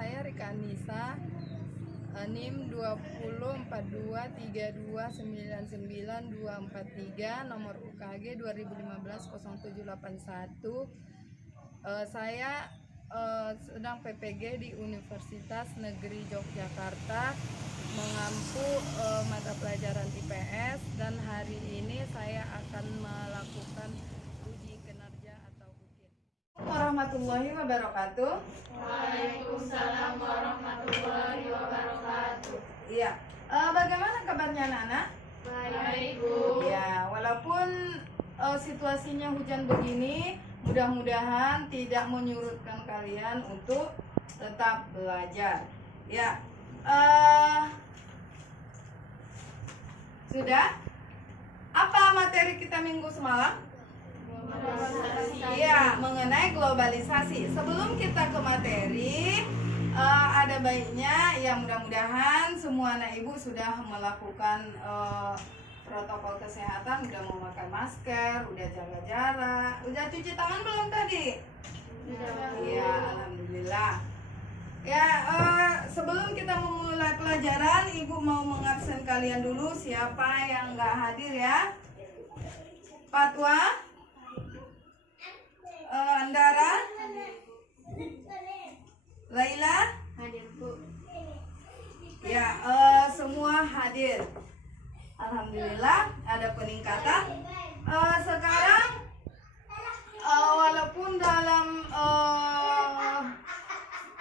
saya Rika Anissa, NIM 20423299243, nomor UKG 2015-0781. Saya sedang PPG di Universitas Negeri Yogyakarta, mengampu mata pelajaran IPS, dan hari ini saya akan melakukan uji kinerja atau UKIN. Warahmatullahi wabarakatuh. Waalaikumsalam warahmatullahi wabarakatuh. Iya, bagaimana kabarnya anak-anak? Baik, Bu. Ya, walaupun situasinya hujan begini, mudah-mudahan tidak menyurutkan kalian untuk tetap belajar. Ya, sudah? Apa materi kita minggu semalam? Iya, mengenai globalisasi. Sebelum kita ke materi, ada baiknya ya mudah-mudahan semua anak ibu sudah melakukan protokol kesehatan, udah memakai masker, udah jaga jarak, udah cuci tangan belum tadi? Iya, alhamdulillah. Ya, sebelum kita memulai pelajaran, ibu mau mengabsen kalian dulu. Siapa yang nggak hadir ya? Fatwa, Andara, Laila, Hadir, Bu. ya, semua hadir. Alhamdulillah ada peningkatan. Sekarang walaupun dalam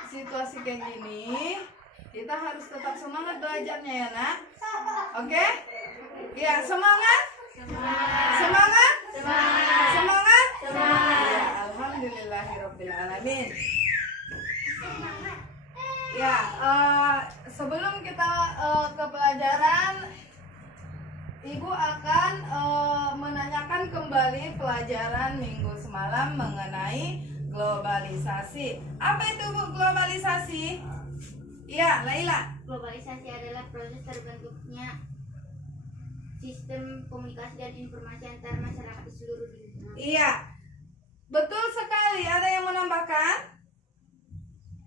situasi kayak gini, kita harus tetap semangat belajarnya ya nak. Oke? Ya, semangat. Semangat. Semangat. Ya, alhamdulillahirobbilalamin. Ya, sebelum kita ke pelajaran, ibu akan menanyakan kembali pelajaran minggu semalam mengenai globalisasi. Apa itu Bu globalisasi? Iya, Laila. Globalisasi adalah proses terbentuknya sistem komunikasi dan informasi antar masyarakat di seluruh dunia. Iya, betul sekali. Ada yang menambahkan?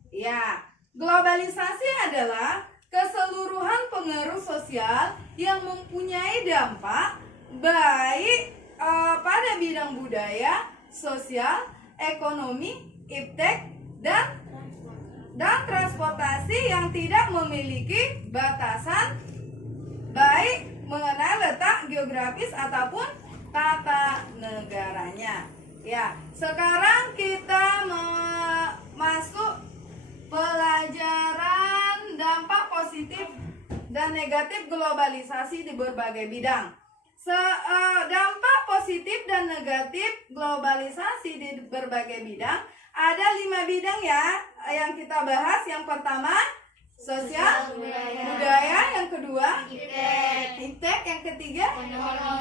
Ya, globalisasi adalah keseluruhan pengaruh sosial yang mempunyai dampak baik pada bidang budaya, sosial, ekonomi, iptek, dan transportasi yang tidak memiliki batasan baik mengenai letak geografis ataupun tata negaranya. Ya, sekarang kita masuk pelajaran dampak positif dan negatif globalisasi di berbagai bidang. Dampak positif dan negatif globalisasi di berbagai bidang ada 5 bidang ya yang kita bahas. Yang pertama sosial budaya, yang kedua iptek, yang ketiga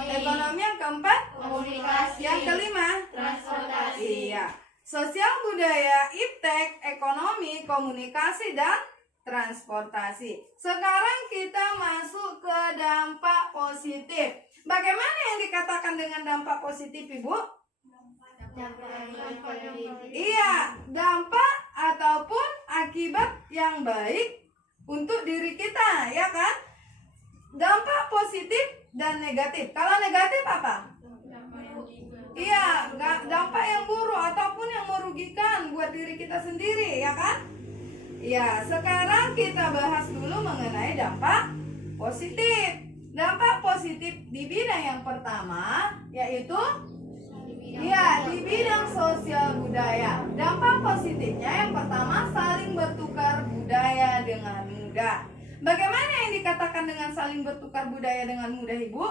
ekonomi, yang keempat Komunikasi, yang kelima transportasi. iya, sosial budaya, iptek, ekonomi, komunikasi, dan transportasi. Sekarang kita masuk ke dampak positif. Bagaimana yang dikatakan dengan dampak positif, Ibu? Iya, dampak ataupun akibat yang baik untuk diri kita, ya kan? Dampak positif dan negatif. Kalau negatif apa? Iya, dampak yang buruk ataupun yang merugikan buat diri kita sendiri, ya kan? Ya, sekarang kita bahas dulu mengenai dampak positif. Dampak positif di bidang yang pertama yaitu ya di bidang sosial budaya. Dampak positifnya yang pertama saling bertukar budaya dengan mudah. Bagaimana yang dikatakan dengan saling bertukar budaya dengan mudah, Ibu?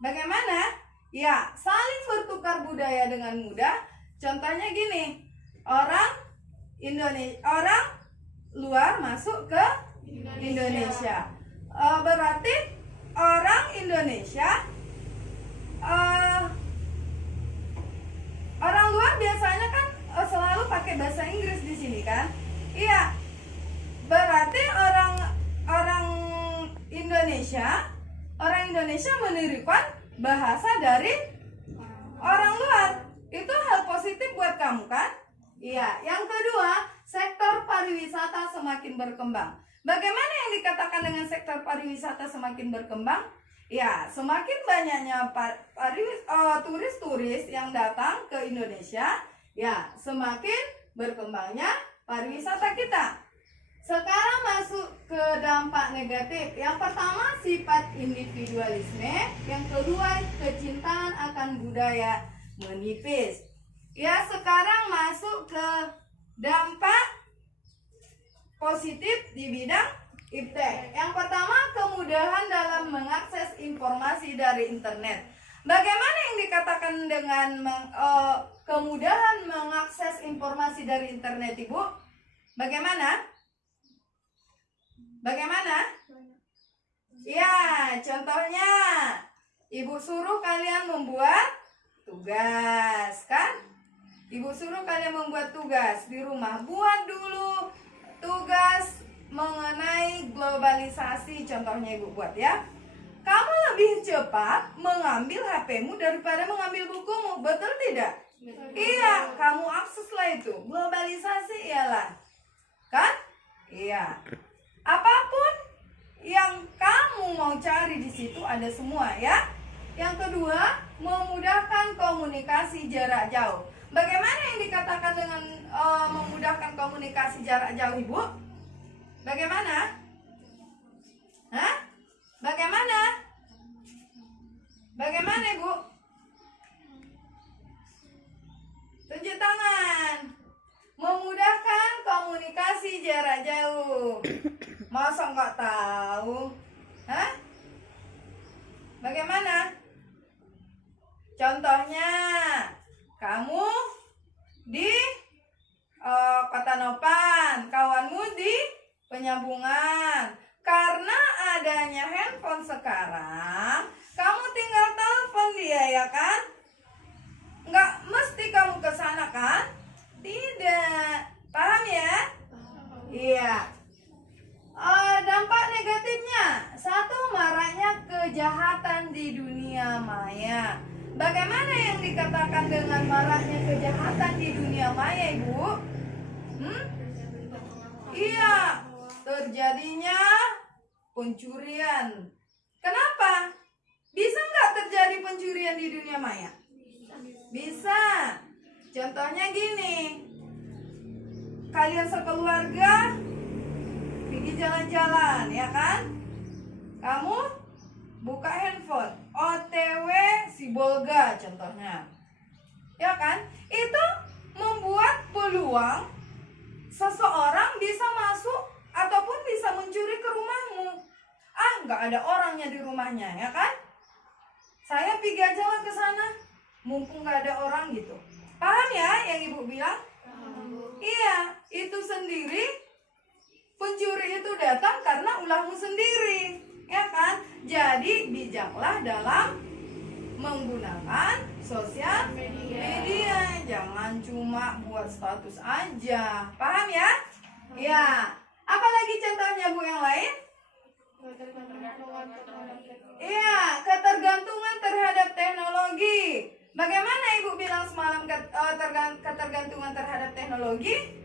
Bagaimana? Ya, saling bertukar budaya dengan mudah. Contohnya gini, orang luar masuk ke Indonesia. Berarti orang Indonesia, orang luar biasanya kan selalu pakai bahasa Inggris di sini kan? Iya. Berarti orang Indonesia menirukan bahasa dari orang luar. Itu hal positif buat kamu kan? Iya. Yang kedua, sektor pariwisata semakin berkembang. Bagaimana yang dikatakan dengan sektor pariwisata semakin berkembang? Ya, semakin banyaknya turis-turis yang datang ke Indonesia, ya semakin berkembangnya pariwisata kita. Sekarang masuk ke dampak negatif. Yang pertama, sifat individualisme. Yang kedua, kecintaan akan budaya menipis. Ya, sekarang masuk ke dampak positif di bidang iptek. Yang pertama, kemudahan dalam mengakses informasi dari internet. Bagaimana yang dikatakan dengan kemudahan mengakses informasi dari internet, Ibu? Bagaimana? Ya, contohnya Ibu suruh kalian membuat tugas, kan? Ibu suruh kalian membuat tugas di rumah. Buat dulu tugas mengenai globalisasi, contohnya Ibu buat ya. Kamu lebih cepat mengambil HP-mu daripada mengambil bukumu, betul tidak? Iya, kamu akseslah itu. Globalisasi ialah, kan? Iya. Apapun yang kamu mau cari di situ ada semua ya. Yang kedua, memudahkan komunikasi jarak jauh. Bagaimana yang dikatakan dengan memudahkan komunikasi jarak jauh, Ibu? Bagaimana? Hah? Bagaimana, Ibu? Tunjuk tangan. Memudahkan komunikasi jarak jauh. Masa nggak tahu? Hah? Bagaimana? Contohnya, kamu di Kota Nopan, kawanmu di Penyambungan. Karena adanya handphone sekarang, kamu tinggal telepon dia, ya kan? Nggak mesti kamu ke sana, kan? Tidak. Paham ya? Iya. Dampak negatifnya, satu, maraknya kejahatan di dunia maya. Bagaimana yang dikatakan dengan maraknya kejahatan di dunia maya, Ibu? Iya, terjadinya pencurian. Kenapa? Bisa nggak terjadi pencurian di dunia maya? Bisa. Contohnya gini, kalian sekeluarga pergi jalan-jalan, ya kan? Kamu buka handphone, OTW Sibolga contohnya, ya kan? Itu membuat peluang seseorang bisa masuk ataupun bisa mencuri ke rumahmu. Nggak ada orangnya di rumahnya, ya kan? Saya pergi aja lah ke sana, mumpung nggak ada orang gitu. Paham ya yang Ibu bilang? Iya, itu sendiri. Pencuri itu datang karena ulahmu sendiri, ya kan? Jadi bijaklah dalam menggunakan sosial media. Jangan cuma buat status aja. Paham ya? Ya. Apalagi contohnya, Bu, yang lain? Iya, ketergantungan terhadap teknologi. Bagaimana Ibu bilang semalam ketergantungan terhadap teknologi?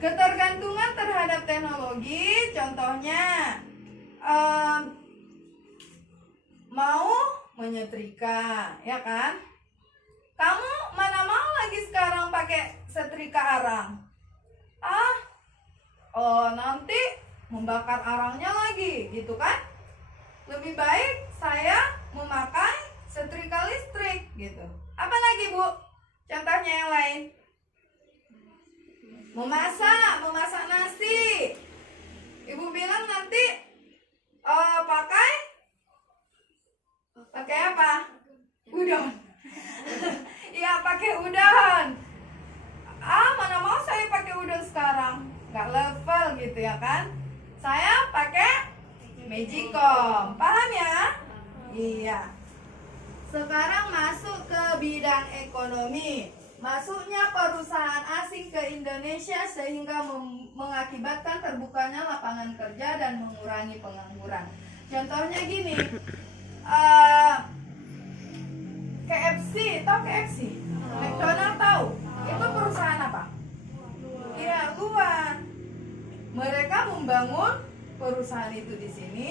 Ketergantungan terhadap teknologi, contohnya mau menyetrika, ya kan? Kamu mana mau lagi sekarang pakai setrika arang? Nanti membakar arangnya lagi, gitu kan? Lebih baik saya memakai setrika listrik, gitu. Apalagi, Bu? Contohnya yang lain? Memasak nasi. Ibu bilang nanti pakai apa? Udon. Iya, pakai udon. Mana mau saya pakai udon sekarang? Nggak level gitu, ya kan? Saya pakai Magicom. Paham ya? Iya. Sekarang masuk ke bidang ekonomi. Masuknya perusahaan asing ke Indonesia sehingga mengakibatkan terbukanya lapangan kerja dan mengurangi pengangguran. Contohnya gini, KFC, tahu KFC? McDonald tahu? Itu perusahaan apa? Iya, luar. kita membangun perusahaan itu di sini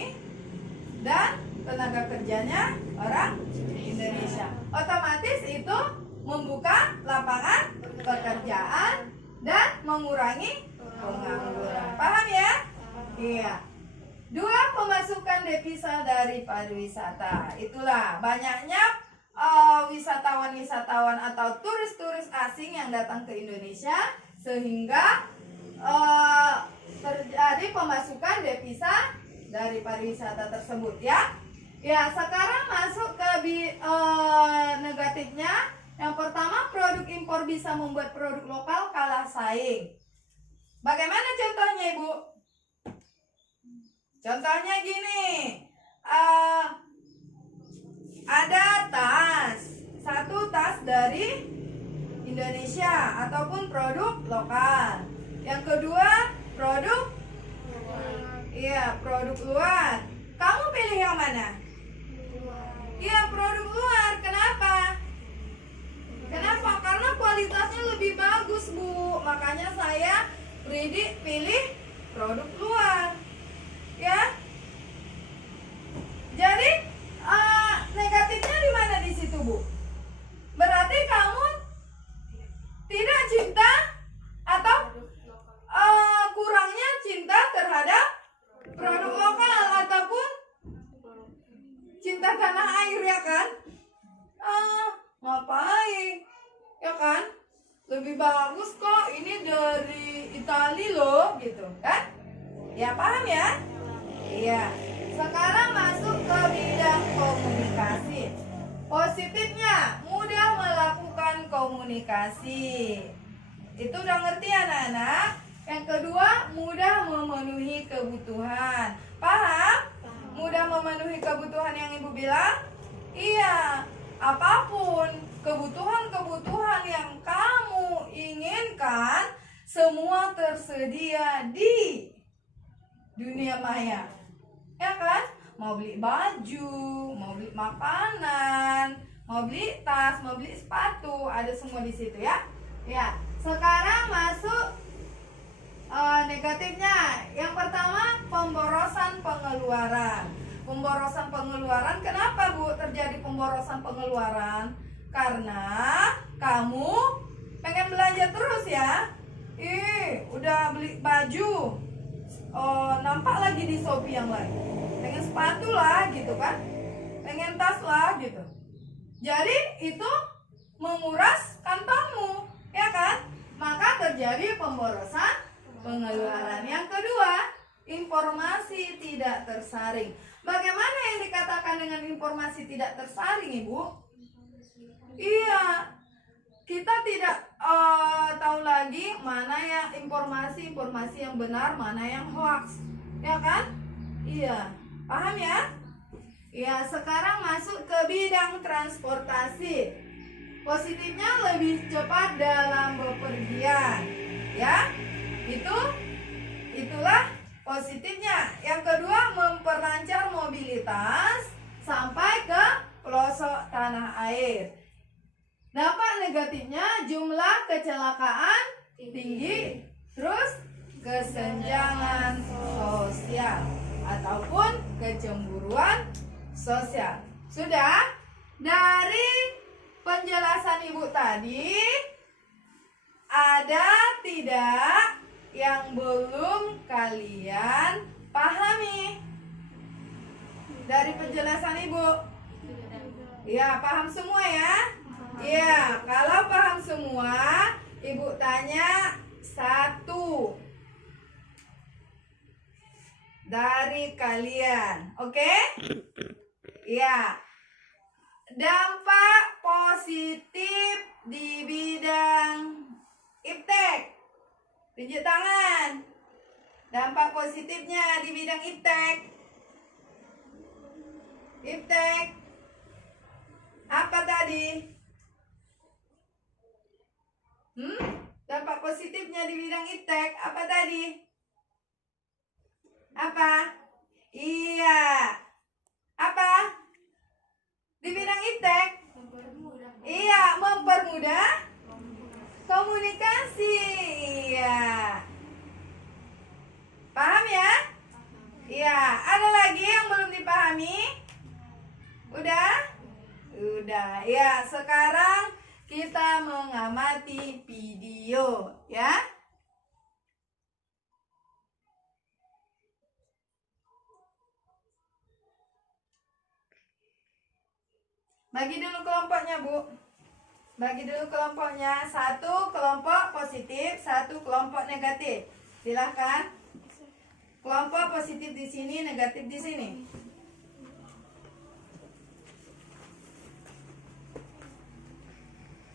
dan tenaga kerjanya orang Indonesia. Otomatis itu membuka lapangan pekerjaan dan mengurangi pengangguran. Paham ya? Iya. 2, pemasukan devisa dari pariwisata. Itulah banyaknya wisatawan-wisatawan atau turis-turis asing yang datang ke Indonesia sehingga terjadi pemasukan devisa dari pariwisata tersebut ya. Ya, sekarang masuk ke negatifnya. Yang pertama, produk impor bisa membuat produk lokal kalah saing. Bagaimana contohnya, Ibu? Contohnya gini, ada satu tas dari Indonesia ataupun produk lokal. Yang kedua, produk luar. Kamu pilih yang mana? Iya, produk luar. Kenapa? Karena kualitasnya lebih bagus, Bu. Makanya saya pilih produk luar. Ya. Jadi negatifnya di mana di situ, Bu? Berarti kamu tidak cinta atau kurangnya cinta terhadap produk lokal ataupun cinta tanah air, ya kan? Ngapain? Ya kan? Lebih bagus kok ini dari Italia loh, gitu kan? Ya, paham ya? Iya. Sekarang masuk ke bidang komunikasi. Positifnya, mudah melakukan komunikasi. Itu udah ngerti anak-anak? Yang kedua, mudah memenuhi kebutuhan. Paham? Mudah memenuhi kebutuhan yang Ibu bilang? Iya. Apapun kebutuhan-kebutuhan yang kamu inginkan, semua tersedia di dunia maya. Ya kan? Mau beli baju, mau beli makanan, mau beli tas, mau beli sepatu, ada semua di situ ya. Ya, sekarang masuk negatifnya. Yang pertama, pemborosan pengeluaran. Pemborosan pengeluaran, kenapa Bu terjadi pemborosan pengeluaran? Karena kamu pengen belanja terus ya. Udah beli baju, nampak lagi di Shopee yang lain. Pengen sepatu lah gitu kan, pengen tas lah gitu. Jadi itu menguras kantongmu, ya kan? Maka terjadi pemborosan pengeluaran. Yang kedua, informasi tidak tersaring. Bagaimana yang dikatakan dengan informasi tidak tersaring, Ibu? Iya, kita tidak tahu lagi mana yang informasi yang benar, mana yang hoax, ya kan? Iya, paham ya? Ya, sekarang masuk ke bidang transportasi. Positifnya lebih cepat dalam bepergian, ya. Itulah positifnya. Yang kedua, memperlancar mobilitas sampai ke pelosok tanah air. Dampak negatifnya, jumlah kecelakaan tinggi, terus kesenjangan sosial ataupun kecemburuan sosial. Sudah? Dari penjelasan Ibu tadi, ada tidak yang belum kalian pahami dari penjelasan Ibu? Ya, paham semua ya? Ya, kalau paham semua, Ibu tanya 1 dari kalian. Oke? Ya. Dampak positif di bidang iptek. Tunjuk tangan. Dampak positifnya di bidang iptek. Iptek. Apa tadi? Dampak positifnya di bidang iptek apa tadi? Apa? Iya. Apa? Di bidang iptek? Iya, mempermudah komunikasi. Iya. Paham dipahami? Udah? Udah. Ya, sekarang kita mengamati video ya. Bagi dulu kelompoknya, Bu. Bagi dulu kelompoknya. Satu kelompok positif, satu kelompok negatif. Silahkan. Kelompok positif di sini, negatif di sini.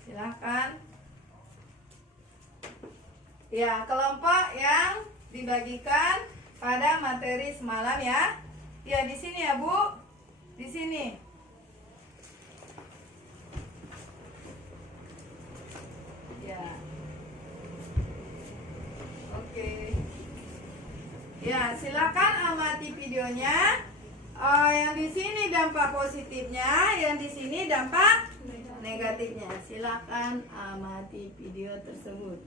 Silahkan. Ya, kelompok yang dibagikan pada materi semalam ya. Ya, di sini ya, Bu. Di sini. Ya. Oke. Ya, silakan amati videonya. Yang di sini dampak positifnya, yang di sini dampak negatifnya. Silakan amati video tersebut.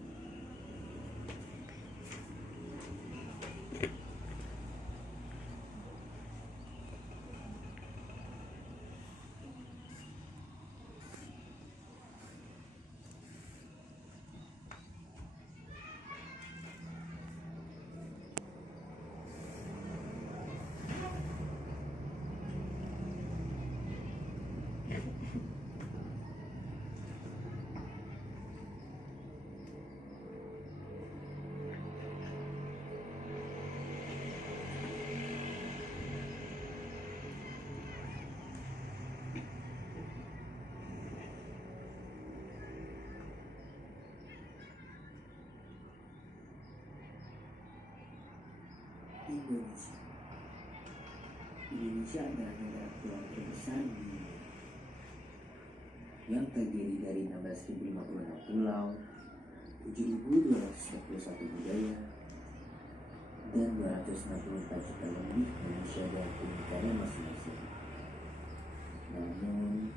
Indonesia. Indonesia adalah negara kepulauan terbesar di dunia yang terdiri dari 16.056 pulau, 7.241 budaya, dan 264 juta lebih manusia dan kenegaraan masing-masing. Namun,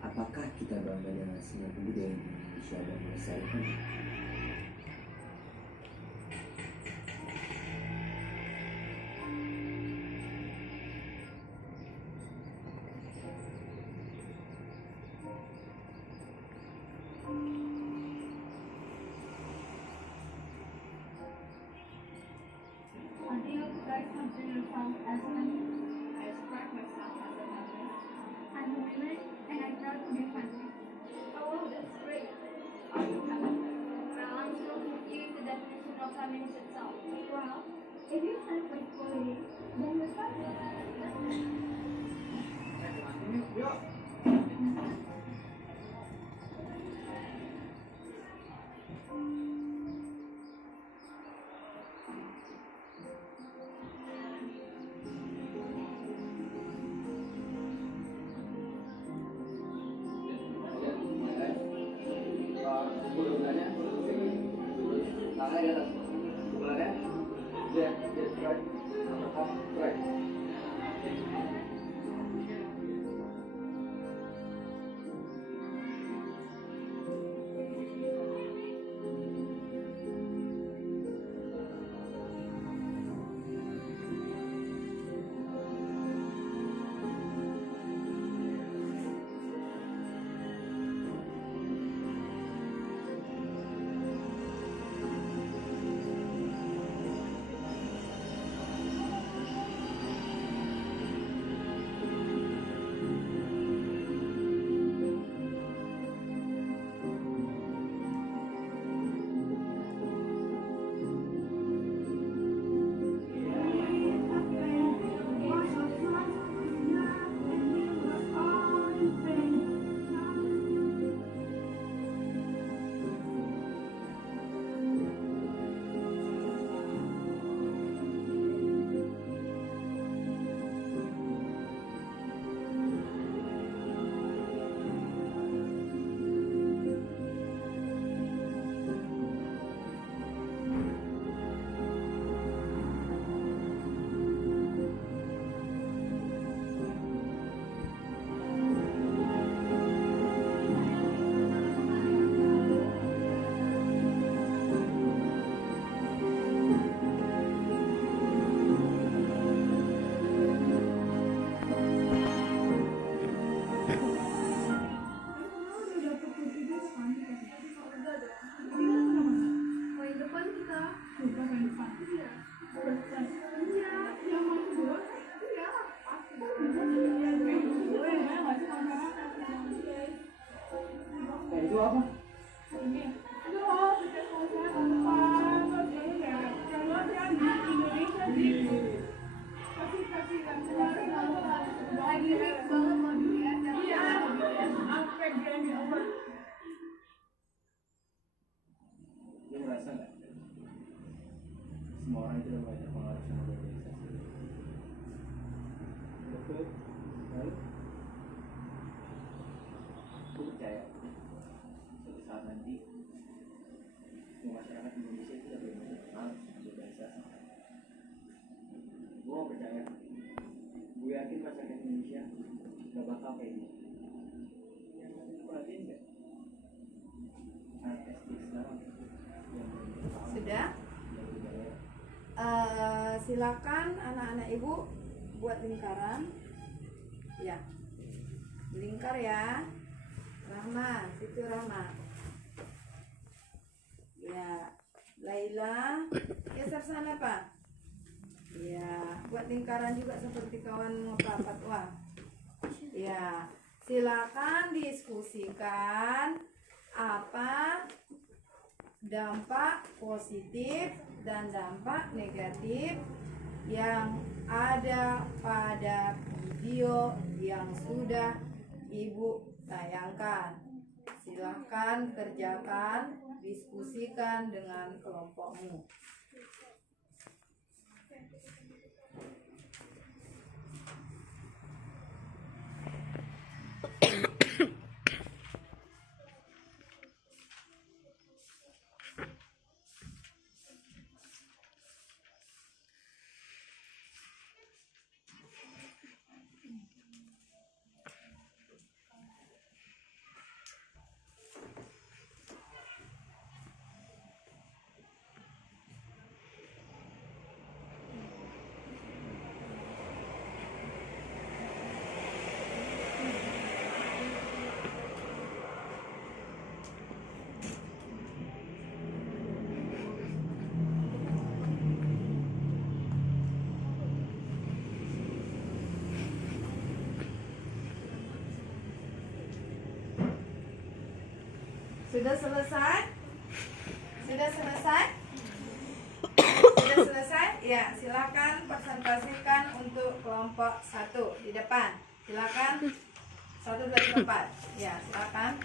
apakah kita bangga dengan semua budaya Indonesia dan melestarikan? I think you guys consider yourself as a member. I describe myself as a member. I'm a woman and I'm proud to be friendly. Oh, wow, that's great. Are you feminist? Well, I'm still confused the definition of feminist itself. Well, if you stand for equality, then you're feminist. Lu ngerasa nggak semua orang itu udah mulai terpengaruh sama globalisasi? Betul. Lalu gue percaya suatu saat nanti semua masyarakat Indonesia itu lebih terpengaruh sama globalisasi. Gue mau percaya, gue yakin masyarakat Indonesia gak bakal kayak gini. Yang perhatiin nggak? Anak SD sekarang yang Sudah? Silakan anak-anak ibu buat lingkaran. Ya, lingkar ya. Rahma, situ Rahma. Ya, Laila, geser sana Pak. Ya, buat lingkaran juga seperti kawan ngeperapat. Wah. Ya, silakan diskusikan apa dampak positif dan dampak negatif yang ada pada video yang sudah Ibu tayangkan. Silakan kerjakan, diskusikan dengan kelompokmu. Sudah selesai? Sudah selesai? Sudah selesai? Ya, silakan presentasikan untuk kelompok 1 di depan. Silakan. 1, 2, 3, 4. Ya, silakan.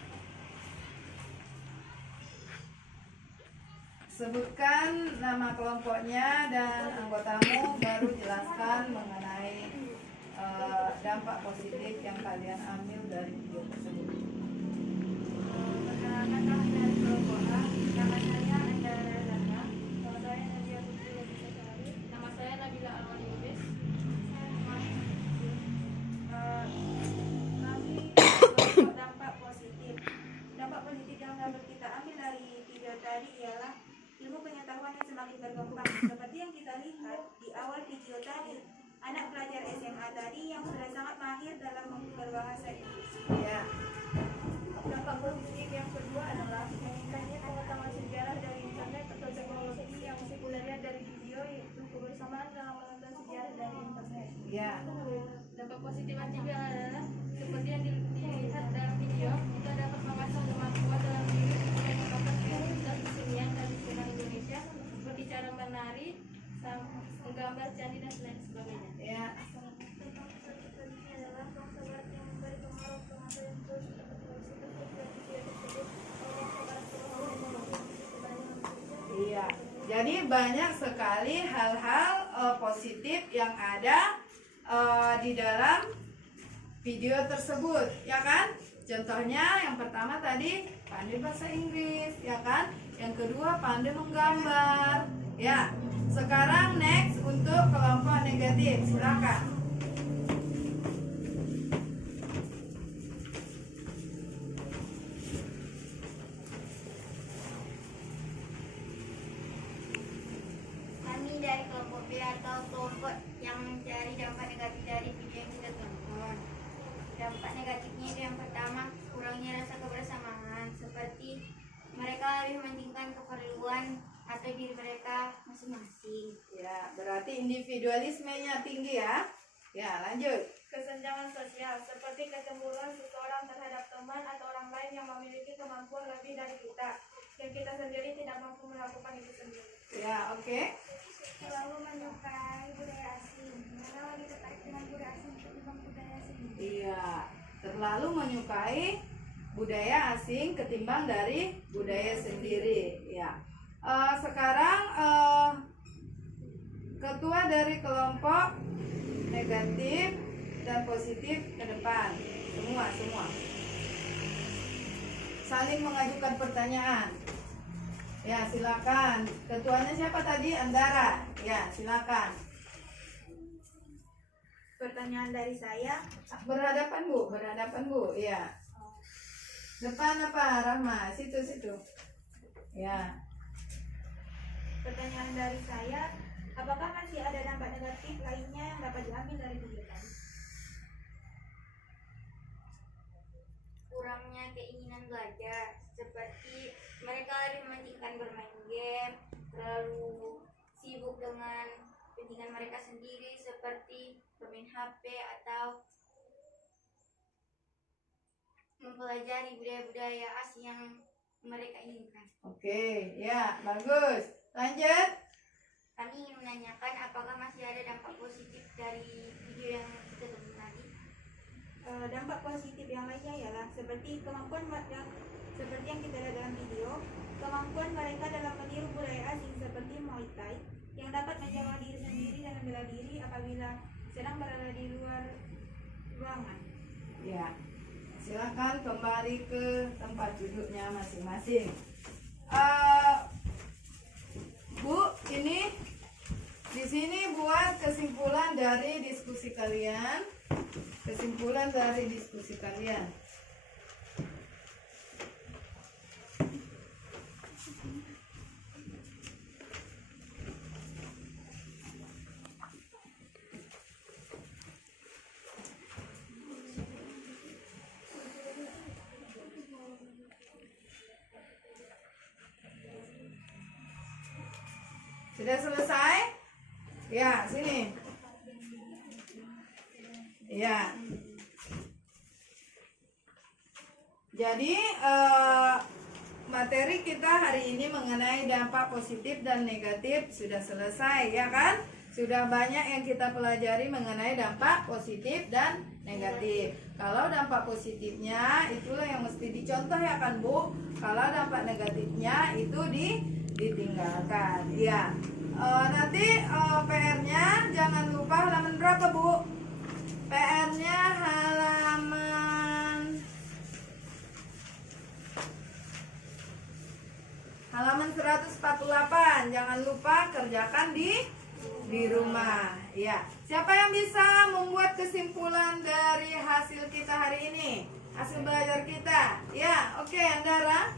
Sebutkan nama kelompoknya dan anggotamu, baru jelaskan mengenai dampak positif yang kalian ambil dari video tersebut. Perkenalkan dari kelompok A, nama saya Andara Rana, nama saya Nadia Putri Lubisari, nama saya Nabila Alwani Lubis. Kami kelompok dampak positif. Dampak positif yang dapat kita ambil dari video tadi ialah ilmu pengetahuan yang semakin berkembang. Seperti yang kita lihat di awal video tadi, anak pelajar SMA tadi yang sudah sangat mahir dalam berbahasa Inggris. Ya. Dampak positif yang kedua adalah meningkatnya pengetahuan sejarah dari internet atau teknologi yang sekulernya dari video, yaitu kebersamaan dalam menonton sejarah dari internet. Ya. Dampak positif yang ketiga adalah seperti yang dilihat dalam video, kita dapat mengasah kemampuan dalam diri untuk mengembangkan kreativitas kesenian tradisional Indonesia seperti cara menari, menggambar candi dan lain sebagainya. Ya. Dampak selanjutnya adalah bangsa barat yang memberi pengaruh ke masa yang terus Iya. Jadi banyak sekali hal-hal positif yang ada di dalam video tersebut, ya kan? Contohnya yang pertama tadi pandai bahasa Inggris, ya kan? Yang kedua pandai menggambar. Ya. Sekarang next untuk kelompok negatif, silakan. Kami dari kelompok B atau kelompok yang mencari dampak negatif dari video yang kita tonton. Dampak negatifnya itu yang pertama, kurangnya rasa kebersamaan, seperti mereka lebih mementingkan keperluan atau diri mereka masing-masing. Ya, berarti individualismenya tinggi ya. Ya, lanjut. kesenjangan sosial, seperti kecemburuan seseorang terhadap teman atau orang lain yang memiliki kemampuan lebih dari kita, yang kita sendiri tidak mampu melakukan itu sendiri. Ya, oke. Selalu menyukai budaya asing, karena lebih tertarik dengan budaya asing ketimbang budaya asing. Iya, terlalu menyukai budaya asing ketimbang dari budaya sendiri. Ya. Sekarang ketua dari kelompok negatif dan positif ke depan. Semua saling mengajukan pertanyaan. Ya, silakan. Ketuanya siapa tadi? Andara. Ya, silakan. Pertanyaan dari saya, Berhadapan Bu. Ya. Depan apa? Rahma. Situ. Ya. pertanyaan dari saya, apakah masih ada dampak negatif lainnya yang dapat diambil dari video tadi? Kurangnya keinginan belajar, seperti mereka lebih mementingkan bermain game, terlalu sibuk dengan kepentingan mereka sendiri seperti bermain HP atau mempelajari budaya-budaya asing yang mereka inginkan. Oke, ya, bagus. Lanjut. Kami ingin menanyakan apakah masih ada dampak positif dari video yang kita tonton tadi. Dampak positif yang lainnya ialah seperti kemampuan seperti yang kita lihat dalam video, kemampuan mereka dalam meniru budaya asing seperti Muay Thai yang dapat menjaga diri sendiri dan membela diri apabila sedang berada di luar ruangan. Ya. Silakan kembali ke tempat duduknya masing-masing. Bu, ini di sini buat kesimpulan dari diskusi kalian. Sudah selesai? Ya, sini. Ya. Jadi materi kita hari ini mengenai dampak positif dan negatif sudah selesai, ya kan? Sudah banyak yang kita pelajari mengenai dampak positif dan negatif. Kalau dampak positifnya itulah yang mesti dicontoh, ya kan Bu? Kalau dampak negatifnya itu ditinggalkan. Ya. Nanti PR-nya jangan lupa halaman berapa Bu? PR-nya halaman 148. Jangan lupa kerjakan di rumah. Ya. Siapa yang bisa membuat kesimpulan dari hasil kita hari ini? Hasil belajar kita. Ya, oke, Andara.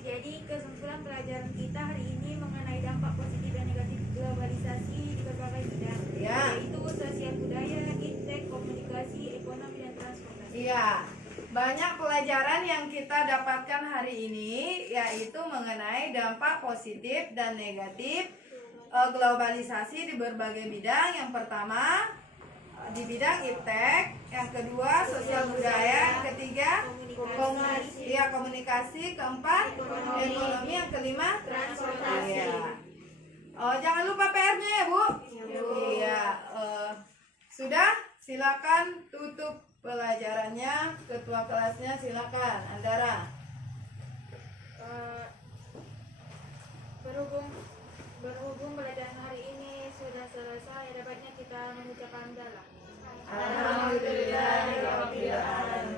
Jadi kesimpulan pelajaran kita hari ini mengenai dampak positif dan negatif globalisasi di berbagai bidang, Ya. yaitu sosial budaya, iptek, komunikasi, ekonomi dan transportasi. Iya, banyak pelajaran yang kita dapatkan hari ini, yaitu mengenai dampak positif dan negatif globalisasi di berbagai bidang. Yang pertama di bidang iptek, yang kedua sosial budaya, yang ketiga komunikasi, keempat ekonomi, yang kelima Transportasi. Iya. Jangan lupa PR-nya ya Bu. Iya. Sudah, silakan tutup pelajarannya. Ketua kelasnya silakan, Andara. Berhubung pelajaran hari ini sudah selesai, dapatnya kita mengucapkan hamdalah. Alhamdulillah.